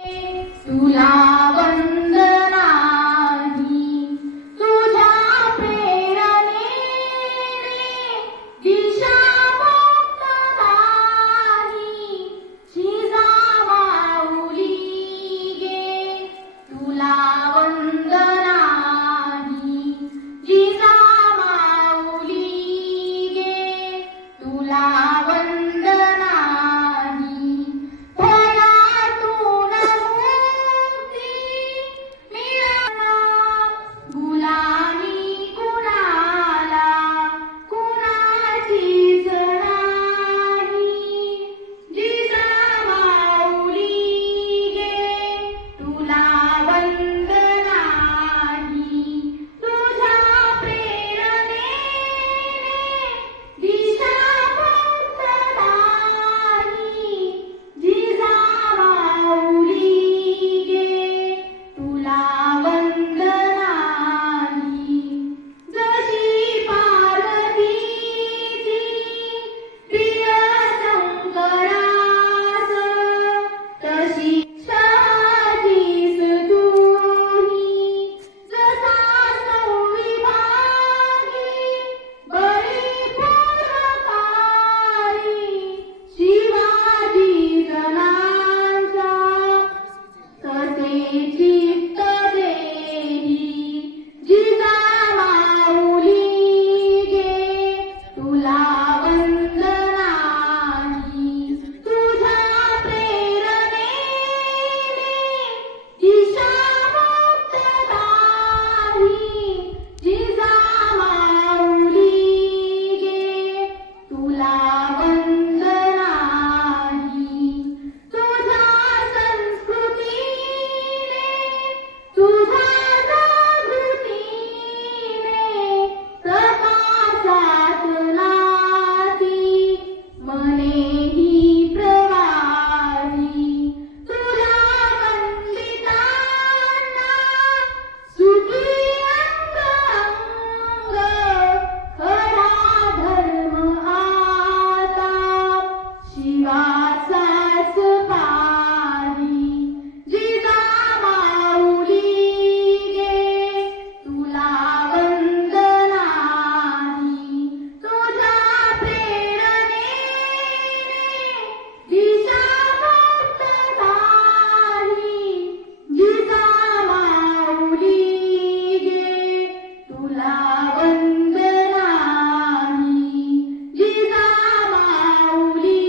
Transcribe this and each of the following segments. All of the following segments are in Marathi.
तुला वंदनाही तुझ्या प्रेरणेने दिशा मुक्त नाही जिजामाऊली गे तुला वंदनाही जिजामाऊली गे तुला वंदनाही भयातून मुक्ती मिळाला गुलामी कुणाला कुणाचीच नाही जिजामाऊली गे तुला वंदनाही तुझ्या प्रेरणेने दिशा मुक्त नाही जिजामाऊली गे तुला वंदनाही जशी पार्वतीची प्रिय शंकरास तशी शहाजीस तूही जसा संविभागी बळीपूर्वकारी शिवाजी जनांचा तसे चित्त देही जिजामाऊली गे तुला वंदनाही तुझ्या प्रेरणेने दिशा मुक्त नाही जिजामाऊली गे तुला वंदनाही तुझ्या संस्कृतीने तुझ्या जागृतीने प्रकाशात नाती मनेही प्रवाही तुझ्या वंदितांना सुखी अंग अंग खरा धर्म आता शिवाचाच पारी जिजामाऊली गे तुला वंदनाही तुझ्या प्रेरणेने दिशा मुक्त नाही जिजामाऊली गे तुला वंदनाही जिजामाऊली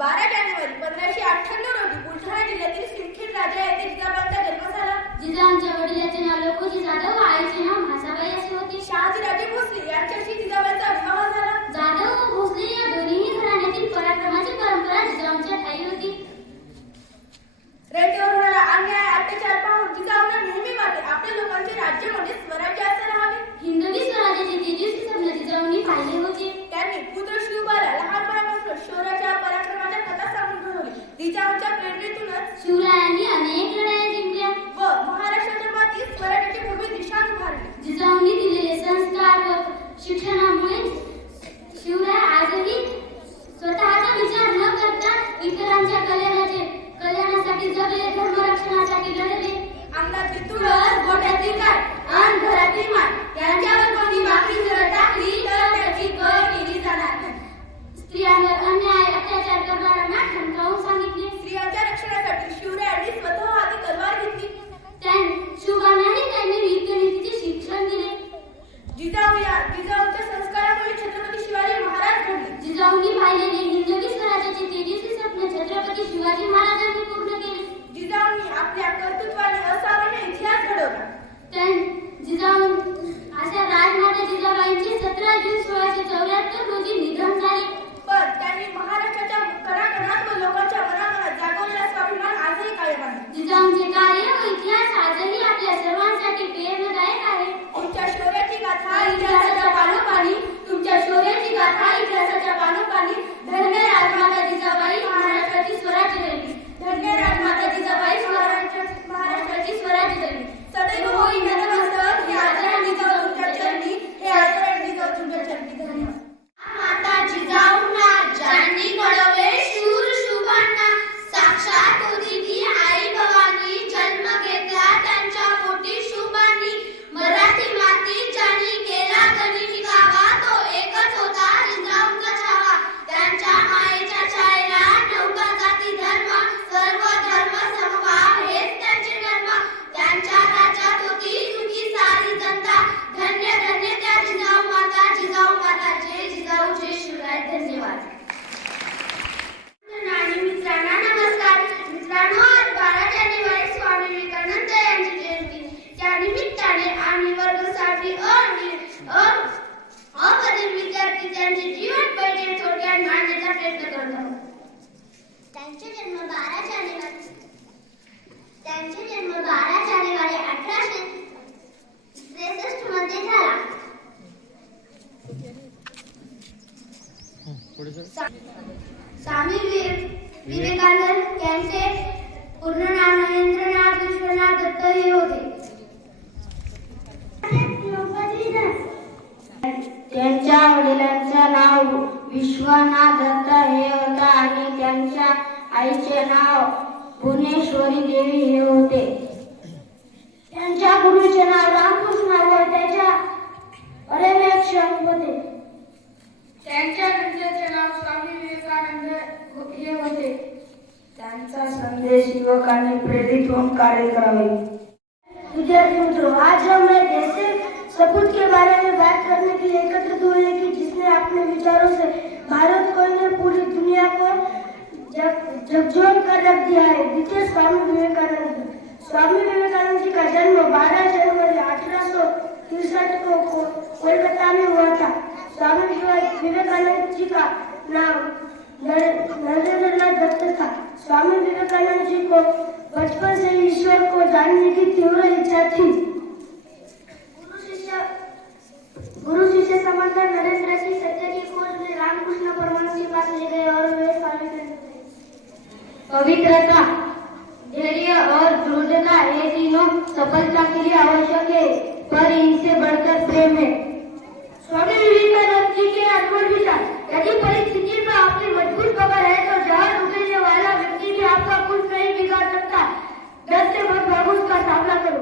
12 जानेवारी 1598 रोजी बुलढाणा जिल्ह्यातील सिंदखेड राजा येथे जिजाबाईंचा जन्म झाला. जिजाऊंच्या वडिलांचे नाव लखोजी जाधव व आईचे नाव म्हासाबाई असे होते. शहाजीराजे भोसले यांच्याशी जिजाबाईंचा विवाह झाला. जाधव व भोसले या दोन्ही घराण्यातील पराक्रमाची परंपरा जिजाऊंच्या ठायी होती. रयतेवर होणारा अन्याय अत्याचार पाहून जिजाऊंना नेहमी वाटे आपल्या लोकांचे राज्य म्हणजे स्वराज्य असे राहावे. हिंदवी स्वराज्याचे तेजस्वी स्वप्न जिजाऊंनी पाहिले होते. त्यांनी पुत्र शिवबाला लहानपणापासून शौर्याच्या पराक्रमाच्या कथा सांगून घडवली. जिजाऊंच्या प्रेरणेतूनच शिवरायांनी अनेक लढाया जिंकल्या व महाराष्ट्राच्या मातीत स्वराज्याची भव्य दिशा उभारली. जिजाऊंनी दिलेले संस्कार व शिक्षणामुळे शिवराय आजही स्वतःचा विचार न करता इतरांच्या कल्याणासाठी जगले, धर्मरक्षणासाठी लढले. अंगाची तुळस, गोट्यातील गाय, अन घरातील माय यांच्यावर कोणी भाकरी जर टाकली तर त्याची कळ केली जाणार नाही. स्त्रियांवर अन्याय अत्याचार करणाऱ्यांना ठणकावून सांगितले. स्त्रियांच्या रक्षणासाठी शिवरायांनी स्वतः हाती तलवार घेतली. शिवबांनाही त्यांनी नीतिनीतीचे शिक्षण दिले. जिजाऊच्या संस्कारामुळे छत्रपती शिवाजी महाराज घडले. जिजाऊंनी पाहिलेले हिंदवी स्वराज्याचे तेजस्वी स्वप्न छत्रपती शिवाजी महाराजांनी पूर्ण केले. जिजाऊंनी आपल्या कर्तृत्वाने असामान्य इतिहास घडवला. जिजाऊ अशा राजमाता जिजाबाईंचे 17 जून 1674 रोजी निधन झाले. पण त्यांनी महाराष्ट्राच्या कणाकणात व लोकांच्या मनामनात जागवलेला स्वाभिमान आजही कायम आहे. जिजाऊंचे कार्य व इतिहास आजही आपल्या सर्वांसाठी प्रेरणादायक आहे. तुमच्या शौर्याची गाथा इतिहासाच्या पानोपानी, तुमच्या शौर्याची गाथा इतिहासाच्या पानोपानी. धन्य राजमाता जिजाबाई महाराष्ट्राची स्वराज्य जननी. धन्य राजमाता जिजाबाई महाराष्ट्राची स्वराज्य जननी. सदैव होई नतमस्तक हे आदरांनी जाऊ तुमच्या चरणी, हे आदरांनी जाऊ तुमच्या चरणी. धन्यवाद. माता जिजाऊंना ज्यांनी घडवले शूर शुभांना, साक्षात होती ती आई भवानी. जन्म घेतला त्यांच्या पोटी शुभांनी. मराठी माती ज्यांनी केला गनिमिकावा, तो एकच होता जिजाऊंचा छावा. त्यांच्या मायेच्या छायेला नव्हता जाती धर्म, सर्व धर्म समभाव हेच त्यांचे कर्म. त्यांच्या राज्यात होती सुखी सारी जनता. धन्य धन्य त्या जिजाऊ माता, जिजाऊ माता जय जिजाऊ जय शिवराय. धन्यवाद. आणि मित्रांना नमस्कार. मित्रांनो, आज 12 जानेवारी स्वामी विवेकानंद यांची जयंती. त्या निमित्ताने आम्ही वर्ग 7वी अ मधील विद्यार्थी त्यांचे जीवन पहिले थोडक्यात मांडण्याचा प्रयत्न करत आहोत. त्यांचे जन्म 12 जानेवारी 1863 मध्ये झाला. स्वामी विवेकानंद यांचे पूर्ण नाव नरेंद्रनाथ विश्वनाथ दत्त हे होते. त्यांच्या वडिलांचे नाव विश्वनाथ दत्त हे होते आणि त्यांच्या आईचे नाव भुवनेश्वरी देवी हे होते. त्यांच्या गुरुचे नाव रामकृष्ण व त्याच्या पर्यवेक्षक होते. त्यांच्या नंतरचे नाव स्वामी विवेकानंद हे होते. त्यांचा संदेश युवकांनी प्रेरित होऊन कार्य करावे. विद्यार्थी मित्रों, आज हम एक ऐसे सपूत के बारे में बात करने के लिए एकत्रित हुए हैं कि जिसने अपने विचारों से भारत को ने पूरी दुनिया को झकझोर कर रख दिया है. द्वितीय स्वामी विवेकानंद. स्वामी विवेकानंद जी का जन्म 12 जनवरी 1863 को कोलकाता में हुआ था. स्वामी विवेकानंद जी का नाम नरेंद्रनाथ दत्त था. स्वामी विवेकानंद जी को बचपन से ईश्वर को जानने की तीव्र इच्छा थी. गुरु शिष्य संबंध नरेंद्र की सत्य की खोज में रामकृष्ण परमहंस के पास ले गए और वे स्वामी पवित्रता, धैर्य और दृढ़ता ये तीनों सफलता के लिए आवश्यक है, पर इनसे बढ़कर प्रेम है. स्वामी विवेकानंद जी के अनमोल विचार. यदि परिस्थिति में आपकी मजबूत पकड़ है तो जहां रुकने वाला व्यक्ति भी आपका कुछ नहीं बिगाड़ सकता. डर से मत भागो, उसका सामना करो.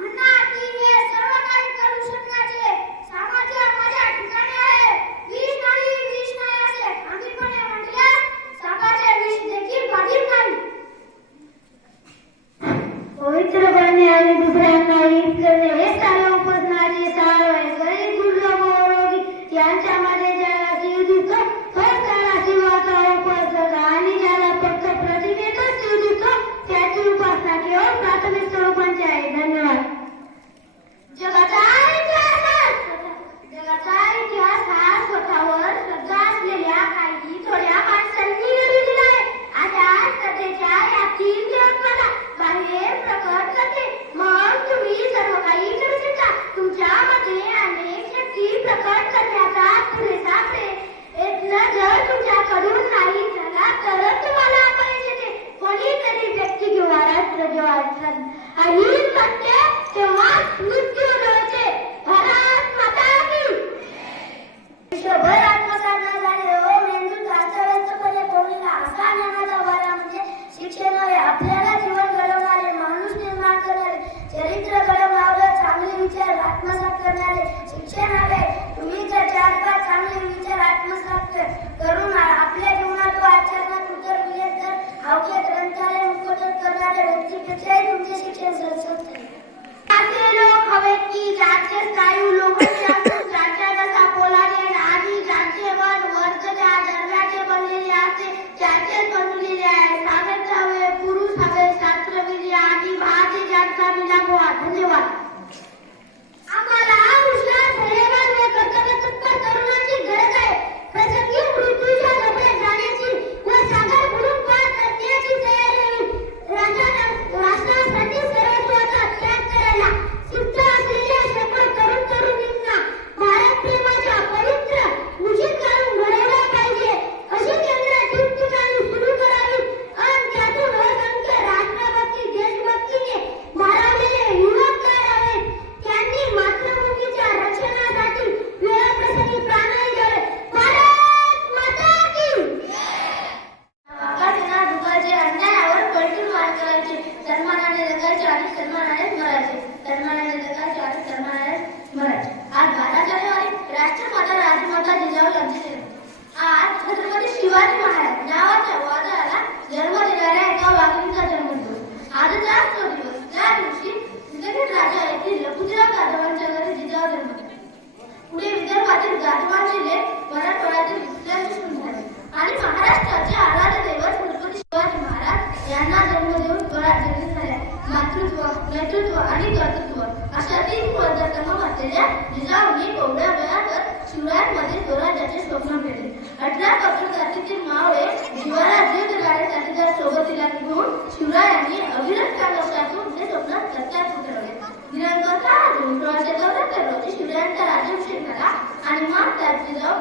म्हणणार शिक्षण हवे. तुम्ही जर 4-5 चांगले विचार आत्मसात करून आपल्या जीवनात व आचरणात उतरविले तर अवघे ग्रंथालय मुखोटे करणाऱ्या व्यक्तीपेक्षाही तुमचे शिक्षण सरसत आहे. असे लोक हवेत की ज्याचे स्थायू लोकांचे असून ज्याच्या जसा पोलादे आधी ज्याचे मन वर्गच्या दरम्याचे बनलेले असते त्याचे बनलेले आहे. सागर हवे, पुरुष हवे, शास्त्रविधी आधी भाजी ज्यांचा मिलापोळा. धन्यवाद. आम्हाला हुशार धैर्यवान व कर्तव्यतत्पर तरुणाची गरज आहे. प्रसंगी मृत्यूच्या जबड्यात जाण्याची व सागर बुडून पार करण्याची तयारी हवी. राष्ट्रासाठी सर्वस्वाचा त्याग करायला सिद्ध असलेल्या शपथ तरुणींना भारत प्रेमाच्या पवित्र उशीत घालून घडवला पाहिजे. अशी केंद्र ठिकठिकाणी सुरू करावी आणि त्यातून असंख्य राष्ट्रभक्ती देशभक्तीने भारावलेले युवक तयार हवेत. त्यांनी मातृभूमीच्या रक्षणासाठी वेळप्रसंगी प्राणही द्यावे. भारत माता की वाकाचे दुखाचे अन्यायावर पलटून वार करायचे. सन्मानाने जगायचे आणि सन्मानानेच मरायचे. सन्मानाने जगायचे आणि सन्मानानेच मरायचे. आज 12 जानेवारी राष्ट्रमाता राजमाता जिजाऊ यांची जयंती. आज छत्रपती शिवाजी महाराज नावाच्या वादळाला जन्म देणाऱ्या एका वाघिणीचा जन्मदिवस. आजचाच तो दिवस ज्या दिवशी सिंदखेड राजा येथील लखुजीराव जाधवांच्या घरी जिजाऊ जन्मले. पुढे विदर्भातील गाजवान जिल्हे मराठवाड्यातील विश्लेषण सुरू झाले आणि महाराष्ट्राचे आराध्य दैवत छत्रपती शिवाजी महाराज यांना जन्म देऊन स्वराज्याने झाल्या. मातृत्व, नेतृत्व आणि कर्तृत्व अशा 3 गुणधर्म असलेल्या जिजाऊंनी कोवड्या वयातच शिवरायांमध्ये स्वराज्याचे स्वप्न पेरले. 18 पत्रकारितेतील मावळे जीवाला जीव देणारे त्या सोबतीला घेऊन शिवरायांनी अविरत संघर्षातून हे स्वप्न सत्यात उतरवले. दिनांक 6 जून 1674 रोजी शिवरायांचा राज्याभिषेक झाला आणि मग त्यात जिजाऊ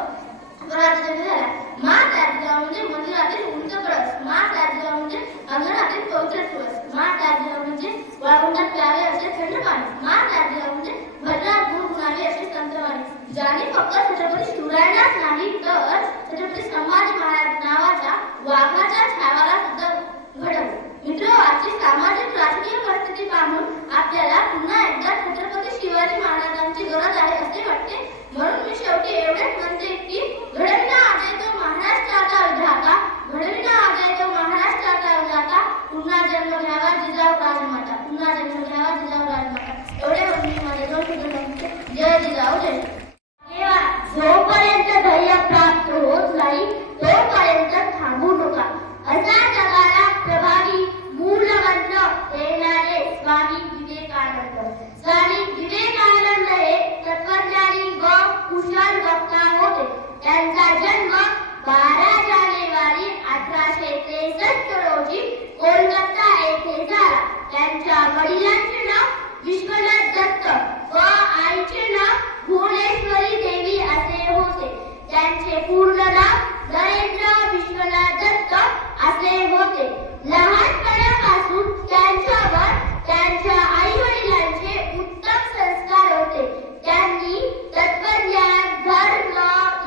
स्वराज्याने झाल्या. माँ त्याजिजाऊ म्हणजे मंदिरातील उंच कळस. माँ त्याजिजाऊ म्हणजे अंगणातील पवित्र तुळस. माँ त्याजिजाऊ म्हणजे वाळवंटात प्यावे असे थंड पाणी. माँ त्याजिजाऊ म्हणजे भद्रात गुण गुणावे असे संतवाणी. ज्याने फक्त छत्रपती शिवरायांनाच नाही तर छत्रपती संभाजी महाराज नावाच्या वाघाच्या छावाला सुद्धा घडवले. मित्र, आजची सामाजिक राजकीय परिस्थिती पाहून आपल्याला पुन्हा एकदा छत्रपती शिवाजी महाराजांची गरज आहे असे वाटते. म्हणून मी शेवटी एवढेच म्हणते की घडविना आजय तो महाराष्ट्राचा विधाता, घडविना आजय तो महाराष्ट्राचा विधाता, पुन्हा जन्म घ्यावा जिजाऊ राजमाता, पुन्हा जन्म घ्यावा जिजाऊ राजमाता. एवढे म्हणून मी माझे 2 शब्द सांगते. जय जिजाऊ जय. जोपर्यंत धैर्य प्राप्त होत नाही तोपर्यंत थांबू नका असा जगाला प्रभावी मूलमंत्र देणारे स्वामी विवेकानंद. स्वामी विवेकानंद हे तत्वज्ञानी व कुशल वक्ता होते. त्यांचा जन्म 12 जानेवारी 1863 रोजी कोलकाता येथे झाला. त्यांच्या वडिलांचे नाव विश्वनाथ दत्त व आईचे नाव भुवनेश्वरी देवी असे होते. त्यांचे पूर्ण नाव नरेंद्र विश्वनाथ दत्त असे होते. लहानपणापासून त्यांच्यावर त्यांच्या आई वडिलांचे उत्तम संस्कार होते. त्यांनी तत्वज्ञान, धर्म,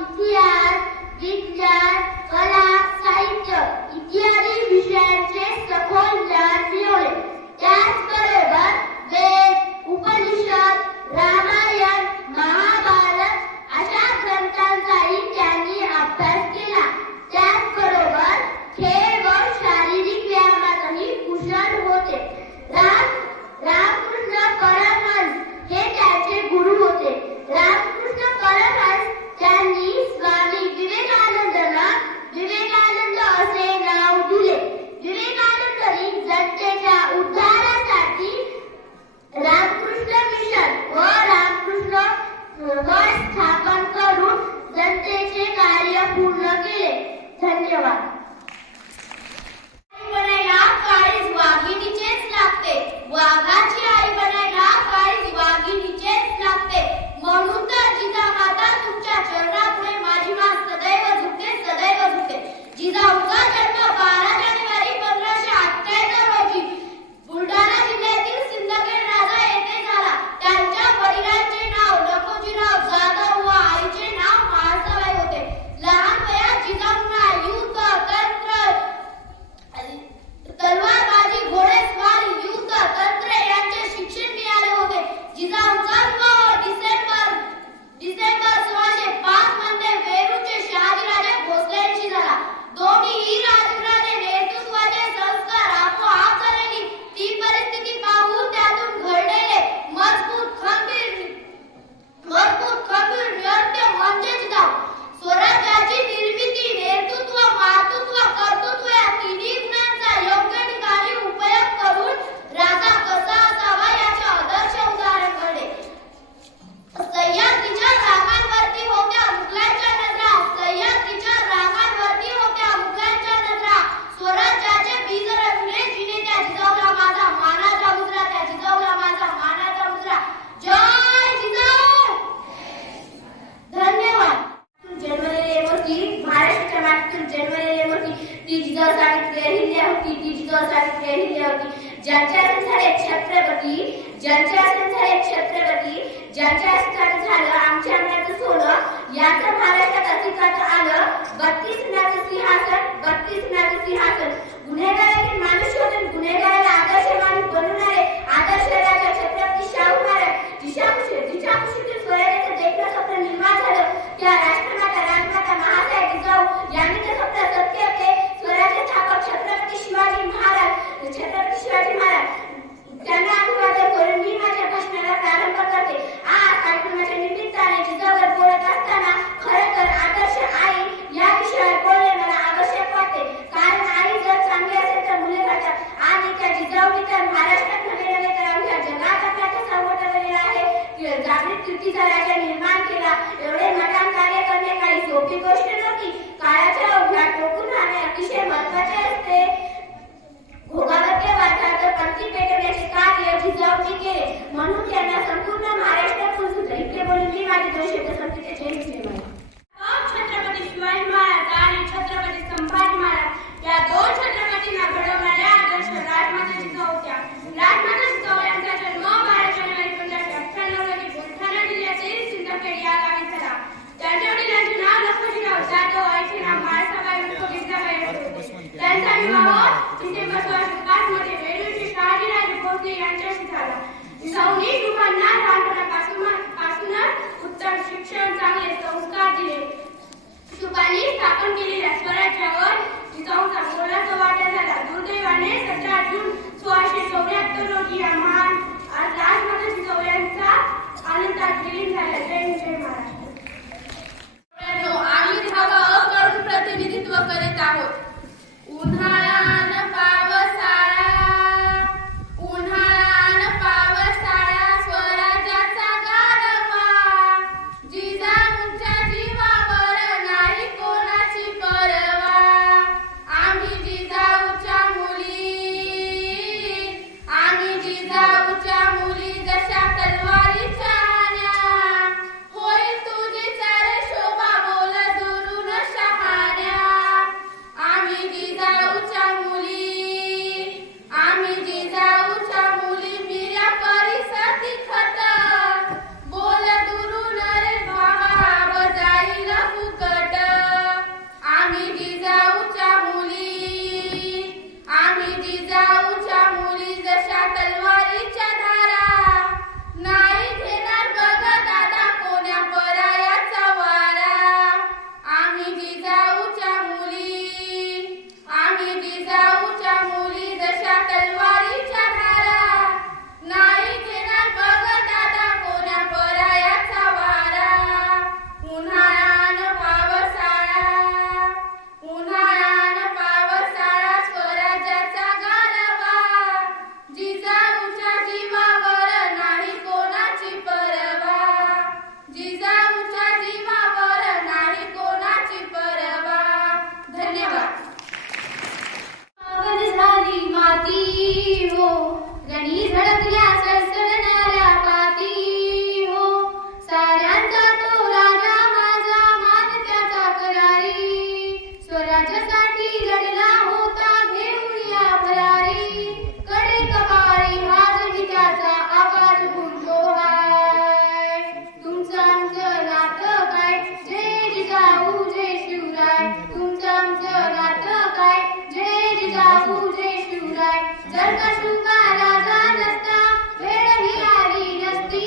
इतिहास, विज्ञान, कला, साहित्य इत्यादी विषयांचे सखोल ज्ञान मिळवले. त्याचबरोबर वेद, उपनिषद, रामायण, महाभारत अशा ग्रंथांचाही त्यांनी अभ्यास केला. त्याचबरोबर खेळ व शारीरिक व्यायामातही कुशल होते. रामकृष्ण परमहंस हे त्यांचे गुरु होते. रामकृष्ण परमहंस त्यांनी स्वामी विवेकानंदांना विवेकानंद असे नाव दिले. विवेकानंदांनी जनतेच्या उद्धारासाठी रामकृष्ण मिशन व रामकृष्ण मठ स्थापन करून जनतेचे कार्य पूर्ण केले. धन्यवाद. आई बनायला काळीज वाघिणीचेच लागते. वाघाची आई बनायला काळीज वाघिणीचेच लागते. म्हणून तर जिजामाता तुमच्या चरणापुढे माझी मान सदैव झुकते, सदैव झुकते. जिजाऊचा जन्म 12 जानेवारी 1598 रोजी बुलढाणा जिल्ह्यातील सिंदखेड राजा येथे झाला. त्यांच्या वडिलांचे नाव लखुजीराव जाधव व आईचे नाव म्हाळसाबाई होते. लहान वयात जिजाऊंना युद्ध, तंत्र, तलवारबाजी, घोडेस्वारी, युद्ध, तंत्र यांचे शिक्षण मिळाले होते. जिजाऊंचा विवाह डिसेंबर ज्यांचे असं झाले छत्रपती, ज्यांचे असं झाले छत्रपती, ज्यांचे असं झालं आमच्या अंगाचं सोनं, यांचं महाराष्ट्रात अस्तित्वात आलं 32 नाचं सिंहासन, 32 नाचं सिंहासन. गुन्हेगारातील माणूस शोधून गुन्हेगाराला आदर्श माणूस बनवणारे आदर्श राजा छत्रपती शाहू महाराज, जिच्या कुशीतील स्वराज्याचं देखणं स्वप्न निर्माण झालं, त्या राष्ट्रमाता राजमाता महासाहेब जिजाऊ यांनी ते स्वप्न सत्य केले. स्वराज्य स्थापक छत्रपती शिवाजी महाराज, छत्रपती शिवाजी महाराज त्यांना अभिवादन करून मी माझ्या भाषणाला प्रारंभ करते. आज कार्यक्रमाच्या निमित्ताने जिजाऊवर बोलत असताना खरं तर आदर्श आई या विषयावर बोलणे मला आवश्यक वाटते. कारण आई जर चांगली असेल तर मुले घडतात आणि त्या जिजाऊने तर महाराष्ट्रात नव्हे तर अवघ्या जगात आपल्याचं संघटन आहे. जागृत कीर्तीचा राजा निर्माण केला. एवढे महान कार्य करणे काही सोपी गोष्ट नव्हती. काळाच्या ओघात टोकून राहणे अतिशय महत्वाचे असते. भोगावत्या वादात पंक्ती पेटवण्याचे कार्य जिजाऊने केले, म्हणून त्यांना संपूर्ण महाराष्ट्रातून सुद्धा इथे बोलून मी माझे 2 शब्द संपते. जय हिंद. छत्रपती शिवाजी महाराज आणि छत्रपती संभाजी महाराज या 2 छत्रपतींना घडवणाऱ्या आदर्श राजमाता जिजाऊ होत्या. राजमाता जिजाऊ यांचा जन्म 12 जानेवारी 1598 रोजी बुलढाणा जिल्ह्यातील सिंदखेड या गावी झाला. त्यांच्या वडिलांचे नाव लखोजीराव जाधव, आईचे नाव माळसाबाई उर्फ गिरजाबाई होते. त्यांचा विवाह डिसेंबर 1605 मध्ये वेळूरचे शहाजीराजे भोसले यांच्याशी झाला. जिजाऊंनी लोकांना लहानपणापासूनच उत्तम शिक्षण, चांगले संस्कार दिले. शुभांनी स्थापन केलेल्या स्वराज्यावर जिजाऊंचा मोलाचा वाटा झाला. दुर्दैवाने 17 जून 1674 रोजी या महान राजमाता जिजाऊ यांचा अनंतात विलीन झाला. जय हिंद, जय महाराष्ट्र. आम्ही करून प्रतिनिधित्व करीत आहोत. उन्हाळ्यान पावसाळा, उन्हाळ्यान पावसाळा, स्वराज्याचा गारवा, जिजाऊंच्या जीवावर नाही कोणाची परवा. आम्ही जिजाऊच्या मुली जशा तलवारीच्या आण्या, होईल तुझी चारे शोभा बोल दुरून शहाण्या. आम्ही जिजाऊच्या मुली मिऱ्या परिसती खत, बोल दुरून रे बाबा जाईल फुकट. आम्ही जिजाऊच्या मुली जशा तलवारीच्या धारा, नाही घेणार बघ दादा कोण्या परायाचा वारा. आम्ही जिजाऊच्या मुली जशा तलवारीच्या धारा, नाही घेणार बघ दादा कोण्या परायाचा वारा. उन्हाळ्यान पावसाळा, स्वराज्याचा गारवा, जिजाऊच्या जीवावर नाही कोणाची परवा. जिजाऊच्या जीवावर नाही कोणाची परवा. धन्यवाद. झाली माती हो, गणी झळकल्या सळसळणाऱ्या पाती हो, साऱ्यांचा तो राजा माझा मान त्याचा करारी, स्वराज्यासाठी लढला होता घेऊन या भरारी. कडे कपाळी हाजरी त्याचा आवाज गुंजो हाय. तुमचं आमचं नातं काय, जय जिजाऊ जय शिवराय. तुमचं आमचं नातं काय, जय जिजाऊ जय शिवराय. जर का शिवका राजा नसता, वेळ ही आली नसती,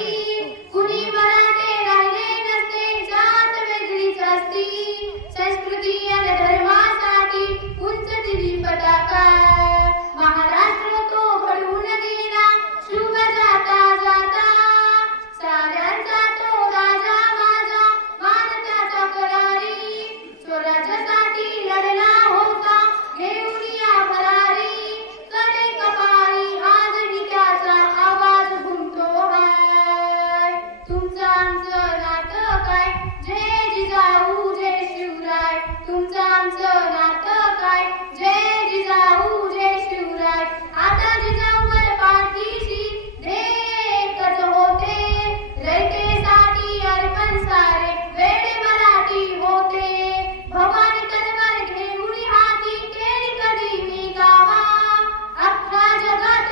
कुणी मराठे राहिले नसते, जात वेगळीच असती. संस्कृती आणि धर्मासाठी उंच दिली पताका, महाराष्ट्र तो घडवून गेला शुभ जाता जाता. साऱ्यांचा तो राजा माझा मान त्याचा करारी, स्वराज्यासाठी लढला होता घेऊन या भरारी. कडे कपाळी आजही त्याचा आवाज घुमतो हाय. तुमचं आमचं नातं काय, जय जिजाऊ जय शिवराय. तुमचं आमचं नातं काय, जय जिजाऊ जय शिवराय. आता जिजाऊवर पाठीशी ध्येय एकच होते, रयतेसाठी अर्पण सारे वेडे मराठी होते. भवानी तलवार घेऊन हाती केली कधी मी गावा, अख्ख्या जगात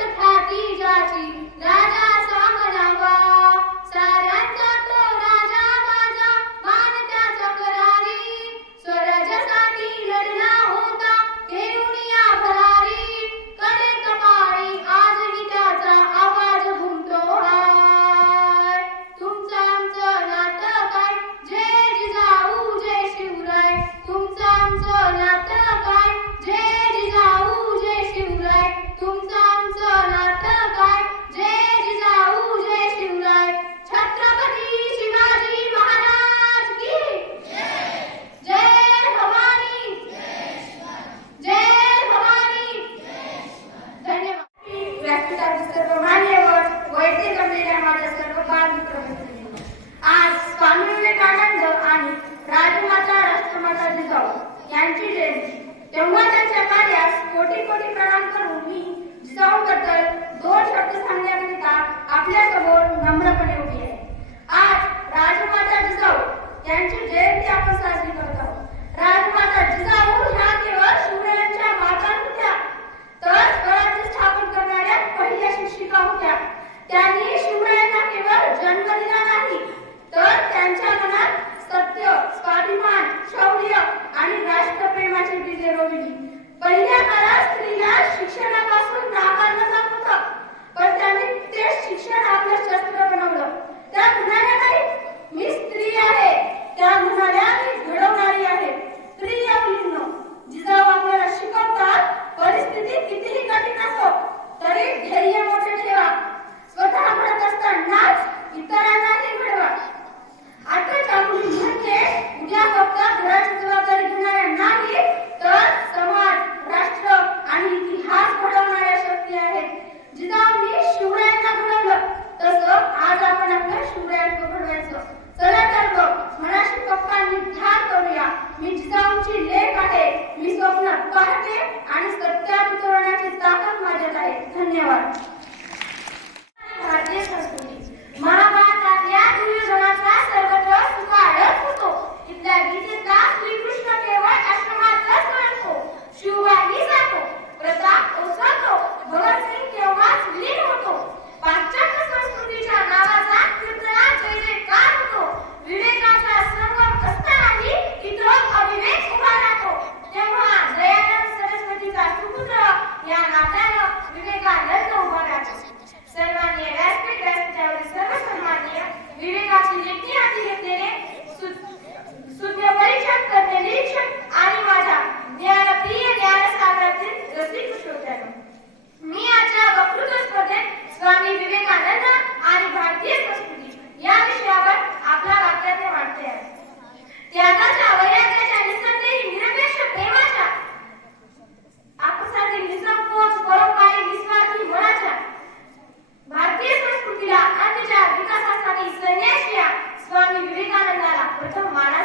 राजमाता राष्ट्रमाता जिजाऊ यांची जयंती. तेव्हा त्यांच्या कार्यास कोटी कोटी प्रणाम करून मी जिजाऊबद्दल 2 शब्द सांगण्याकरिता आपल्या समोर नम्रपणे उभी आहे. आज राजमाता जिजाऊ यांची जयंती आपण साजरी करत आहोत. राजमाता जिजाऊ ह्या केवळ शिवरायांच्या माता नव्हत्या, तर स्वराज्य स्थापन करणाऱ्या पहिल्या शिक्षिका होत्या. त्यांनी शिवरायांना केवळ जन्म दिला नाही, तर त्यांच्या मनात सत्य, स्वाभिमान, शौर्य आणि राष्ट्रप्रेमाची बीजे रोवली. पहिल्या काळात स्त्रीला शिक्षणापासून नाकारलं जात होतं, पण त्यांनी ते शिक्षण आपलं शस्त्र बनवलं. त्या म्हणाल्या नाही, मी स्त्री आहे, त्या म्हणाल्या मी घडवणारी आहे. प्रिय मुलींनो, जिजाऊ आपल्याला शिकवतात, परिस्थिती कितीही कठीण असो तरी धैर्य मोठे ठेवा. स्वतः घडत असतानाच इतरांनाही घडवा. आताच्या मुली म्हणजे उद्या फक्त घराची जबाबदारी घेणाऱ्या नाही, तर समाज, राष्ट्र आणि इतिहास घडवणाऱ्या शक्ती आहेत. जिजाऊंनी शिवरायांना घडवलं, तसं आज आपण आपल्या शिवरायांना घडवायचं. चला तर बघ, मनाशी पक्का निर्धार करूया. मी जिजाऊंची लेक आहे, मी स्वप्न पाहते आणि सत्यात उतरवण्याची ताकद माझ्यात आहे. धन्यवाद. भारतीय संस्कृती महाभारतातल्या दुर्योधनाचा सर्वत्र सुकाळच होतो. इथल्या गीतेतला श्रीकृष्ण केवळ आश्रमातच म्हणतो, शिवबागी जातो, प्रताप ओसरतो, भगतसिंग केव्हाच लीन होतो. पाश्चात्य संस्कृतीच्या नावाचा कीर्तनात जय जयकार होतो. विवेकाचा संगम असतानाही इथं अविवेक उभा राहतो. तेव्हा दयानंद सरस्वतीचा सुपुत्र या नात्यानं विवेकानंद उभा राहतो. सन्माननीय व्यासपीठ, व्यासपीठावरील सर्व सन्माननीय विवेकाची लेखणी हाती घेतलेले सुज्ञ परीक्षक, तज्ञ निरीक्षक आणि माझ्या ज्ञानप्रिय ज्ञानसागरातील रसिक श्रोत्यांनो, मी आजच्या वक्तृत्व स्पर्धेत स्वामी विवेकानंद आणि भारतीय संस्कृती या विषयावर आपला वाक्याने मांडते आहे. त्यागाच्या, वैराग्याच्या, निसंदेही निरपेक्ष प्रेमाच्या, आपसातील निसंकोच, परोपकारी, निस्वार्थी मनाच्या भारतीय संस्कृतीला आजच्या विकासासाठी संन्यासी स्वामी विवेकानंदाला प्रथम माना